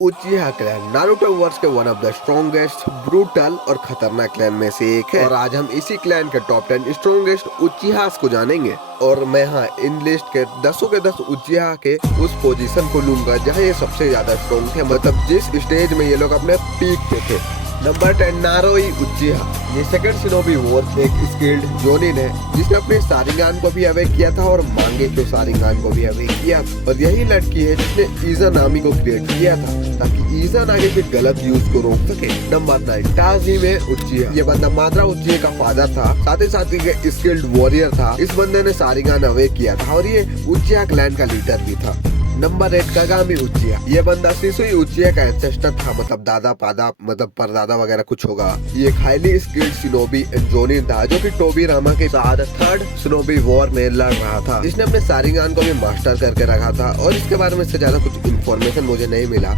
उचिहा clan Naruto verse के one of the strongest, brutal और खतरनाक क्लैन में से एक है। और आज हम इसी क्लैन के टॉप 10 स्ट्रॉन्गेस्ट उचिहास को जानेंगे। और मैं हाँ इन लिस्ट के 10 के 10 उचिहा के उस पोजीशन को लूंगा जहाँ ये सबसे ज्यादा स्ट्रॉन्ग थे, मतलब जिस स्टेज में ये लोग अपने पीक पे थे। Number 10 Naori Uchiha. ये सेकंड शिनोबी वॉर एक स्किल्ड जोनिन है जिसने अपने सारिंगान को भी अवेक किया था और मांगे के सारिंगान को भी अवेक किया था। और यही लड़की है जिसने ईजा नामी को क्रिएट किया था ताकि ईजा आगे के गलत यूज को रोक सके। Number 9 Tajima Uchiha. ये बंदा माद्रा उचिहा का फादर था, साथ ही साथ एक स्किल्ड वॉरियर था। इस बंदे ने सारिंगान अवेक किया था और ये उचिहा क्लैन का लीडर भी था। Number 8 Kagami Uchiha. ये बंदा सिसुई उचिहा का एंसेस्टर था, मतलब दादा पादा मतलब परदादा वगैरह कुछ होगा। ये एक हाईली स्किल्ड शिनोबी जोनिन था जो कि टोबी रामा के साथ थर्ड शिनोबी वॉर में लड़ रहा था। इसने अपने सारिंगान को भी मास्टर करके रखा था और इसके बारे में इससे ज्यादा कुछ इन्फॉर्मेशन मुझे नहीं मिला।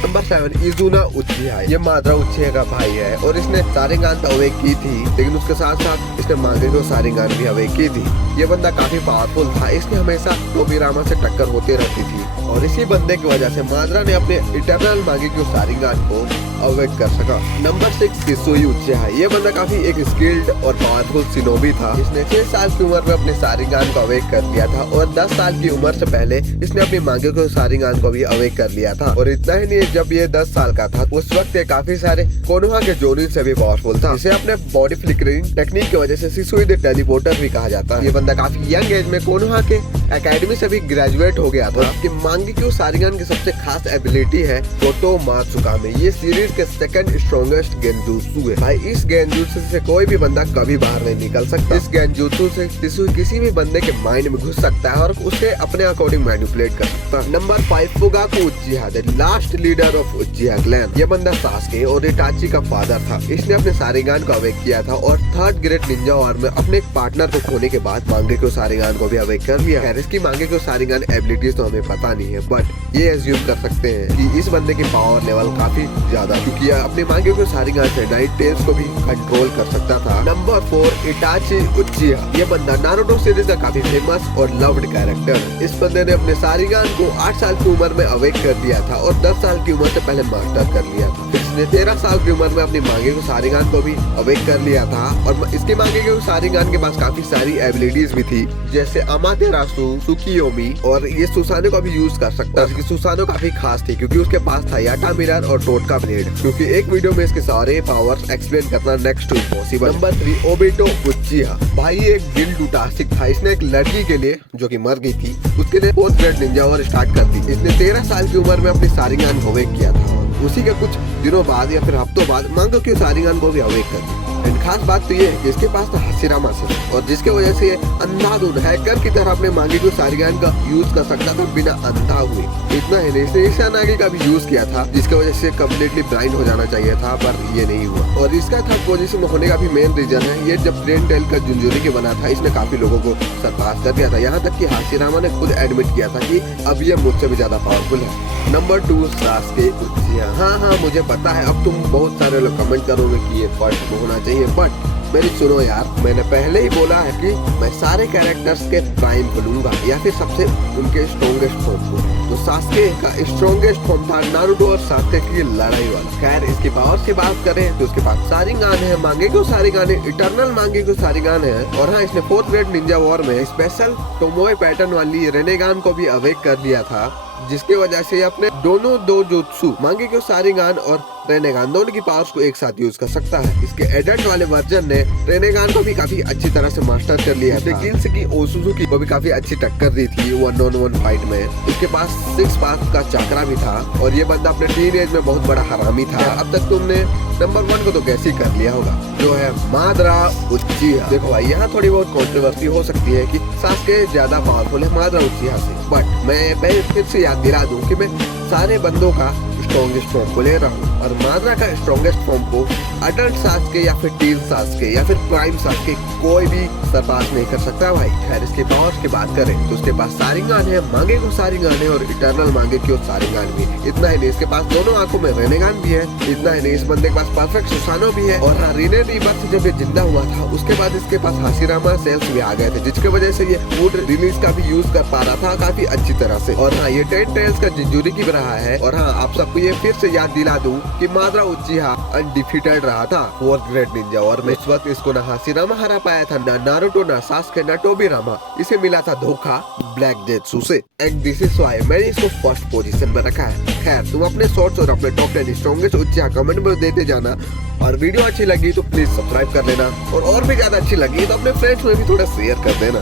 Number 7 Izuna Uchiha. ये माद्रा उचिहा का भाई है और इसने सारिंगान तो अवेक की थी, लेकिन उसके साथ साथ इसने मांगे को सारिंगान भी अवेक की थी। ये बंदा काफी पावरफुल था, इसने हमेशा टोबी रामा से टक्कर होते रहती थी और इसी बंदे की वजह से माद्रा ने अपने इटर्नल मांगे को सारिंगान को अवेक कर सका। Number 6 Shisui Uchiha. ये बंदा काफी एक स्किल्ड और पावरफुल शिनोबी था। इसने 6 साल की उम्र में अपने सारिंगान को अवेक कर लिया था और 10 साल की उम्र से पहले इसने अपनी मांगे को सारिंगान को भी अवेक कर लिया था। और इतना ही नहीं, जब ये 10 साल का था उस वक्त ये काफी सारे कोनोहा के जोनिन से भी पावरफुल था। इसे अपने बॉडी फ्लिकरिंग टेक्निक की वजह से सिसुई द टेलीपोर्टर भी कहा जाता है। ये बंदा काफी यंग एज में कोनोहा के एकेडमी से भी ग्रेजुएट हो गया था। कि मांगेक्यू सारिंगान की सबसे खास एबिलिटी है गोटो मात्सुकामे। ये सीरीज के सेकंड स्ट्रॉन्गेस्ट गेंजुत्सु है। भाई इस गेंजुत्सु से कोई भी बंदा कभी बाहर नहीं निकल सकता। इस गेंजुत्सु से किसी भी बंदे के माइंड में घुस सकता है और उसे अपने अकॉर्डिंग मैनिपुलेट कर सकता है। Number 5 Fugaku उचिहा, the last leader of उचिहा clan. ये बंदा सासके और इटाची का फादर था। इसने अपने सारिंगान को अवेक किया था और थर्ड ग्रेट निंजा वॉर में अपने एक पार्टनर को खोने के बाद मांगेक्यू सारिंगान को भी अवेक कर लिया। इसकी मांगेक्यू सारिंगान एबिलिटीज तो हमें पता नहीं है, बट ये एज्यूम कर सकते हैं कि इस बंदे की पावर लेवल काफी ज्यादा, क्योंकि अपने मांगेक्यू सारिंगान से नाइट टेल्स को भी कंट्रोल कर सकता था। Number 4 Itachi उचिहा। ये बंदा नारुतो सीरीज का काफी फेमस और लव्ड कैरेक्टर है। इस बंदे ने अपने सारिंगान को 8 साल की उम्र में अवेक कर दिया था और 10 साल की उम्र से पहले मास्टर कर लिया था। इसने 13 साल की उम्र में अपनी मांगेक्यू सारिंगान को भी अवेक कर लिया था और इसके मांगेक्यू सारिंगान के पास काफी सारी एबिलिटीज भी थी, जैसे अमातेरासु, सुकियोमी, और ये सुसानो का भी यूज कर सकता है। सुसानो काफी खास थी क्योंकि उसके पास था याटा मिरर और टोटका ब्लेड, क्योंकि एक वीडियो में इसके सारे पावर्स एक्सप्लेन करना next to impossible. Number 3 Obito Uchiha. भाई एक गिल्ड उटासिक था। इसने एक लड़की के लिए जो कि मर गई थी उसके लिए fourth grade Ninja war start कर दी। इसने 13 साल की उम्र में अपनी सारिंगान को अवेक किया था। उसी के कुछ दिनों बाद या फिर हफ्तों बाद मांगेक्यू सारिंगान को भी अवेक कर दी। खास बात तो ये है कि इसके पास था हाशिरामा से, और जिसके वजह से अंधाधुंध हैकर की तरह अपने मांगेक्यू सारिंगान का यूज कर सकता था बिना अंधा हुए। इतना ही नहीं, इसने इशानागी का भी यूज किया था जिसके वजह से कम्प्लीटली ब्लाइंड हो जाना चाहिए था, पर ये नहीं हुआ। और इसका थर्ड पोजीशन में होने का भी मेन रीजन है, ये जब ब्रेन टेल का जुंजुरी के बना था इसने काफी लोगों को सरपास कर दिया था। यहाँ तक कि हाशिरामा ने खुद एडमिट किया था कि अब ये मुझसे भी ज्यादा पावरफुल है। नंबर 2 सासके उचिहा। हाँ मुझे पता है अब तुम बहुत सारे लोग कमेंट करोगे कि ये फर्स्ट होना चाहिए, बट मेरी सुनो यार, मैंने पहले ही बोला है कि मैं सारे कैरेक्टर्स के प्राइम को लूंगा या फिर सबसे उनके स्ट्रॉन्गेस्ट फॉर्म को। तो सासके का स्ट्रॉन्गेस्ट फॉर्म था नारुतो और सासके की लड़ाई वाला। खैर इसकी पावर की बात करें तो उसके पास सारिंगान है, मांगेक्यू सारिंगान है, इटर्नल मांगेक्यू सारिंगान है, और हाँ इसने फोर्थ ग्रेड निंजा वॉर में स्पेशल टोमोए पैटर्न वाली रेनेगान को भी अवेक कर दिया था, जिसके वजह से अपने दोनों दो जुत्सु मांगेक्यू सारिंगान और रेनेगान दोनों की पावर्स को एक साथ यूज कर सकता है। इसके एडल्ट वाले वर्जन ने रेनेगान को भी काफी अच्छी तरह से मास्टर कर लिया था। की ओसुजुकी को भी काफी अच्छी टक्कर दी थी 1-on-1 फाइट में। इसके पास 6 पास का चक्रा भी था और ये बंदा अपने टीन एज में बहुत बड़ा हरामी था। अब तक तुमने नंबर 1 को तो कैसे कर लिया होगा, जो है माद्रा उचिहा। देखो भाई यहाँ थोड़ी बहुत कंट्रोवर्सी हो सकती है कि सासके ज्यादा पावरफुल है माद्रा उचिहा से, बट मैं फिर से याद दिला दूं कि मैं सारे बंदों का स्ट्रॉन्गेस्ट फॉर्म को ले रहा हूँ और माद्रा का स्ट्रॉन्गेस्ट फॉर्म को अडल्ट सासके या फिर टीन सासके या फिर प्राइम सासके कोई भी सर पास नहीं कर सकता भाई। खैर इसके पावर्स की बात करें तो उसके पास सारिंगान है, मांगे को सारिंगान है और इटर्नल मांगे की सारिंगान भी। इतना ही नहीं, इसके पास दोनों आंखों में रेनेगान भी है। इतना ही नहीं, इस बंदे के पास परफेक्ट सुसानो भी है। और हाँ, रीने रीबर्थ से जब ये जिंदा हुआ था उसके बाद इसके पास हाशिरामा सेल्स भी आ गए थे, जिसकी वजह से ये फूड रिलीज का भी यूज कर पा रहा था काफी अच्छी तरह से। और हाँ, ये 10 टेल्स का जिंजूरी की भी रहा है। और हाँ, आप सबको ये फिर से याद दिला दूं कि माद्रा उचिहा अनडिफीटेड रहा था, 4th ग्रेड निंजा। और मैं उस वक्त इसको ना हाशिरामा हरा पाया था, ना नारुतो, ना सास्के, ना टोबिरामा। इसे मिला था धोखा ब्लैक जेत्सु से। एंड दिस इज व्हाई मैंने इसको फर्स्ट पोजीशन में रखा है। खैर तुम अपने शॉर्ट्स और अपने टॉप 10 स्ट्रॉन्गेस्ट उचिहा कमेंट में देते जाना। और वीडियो अच्छी लगी तो प्लीज सब्सक्राइब कर लेना, और भी ज्यादा अच्छी लगी तो अपने फ्रेंड्स में भी थोड़ा शेयर कर देना।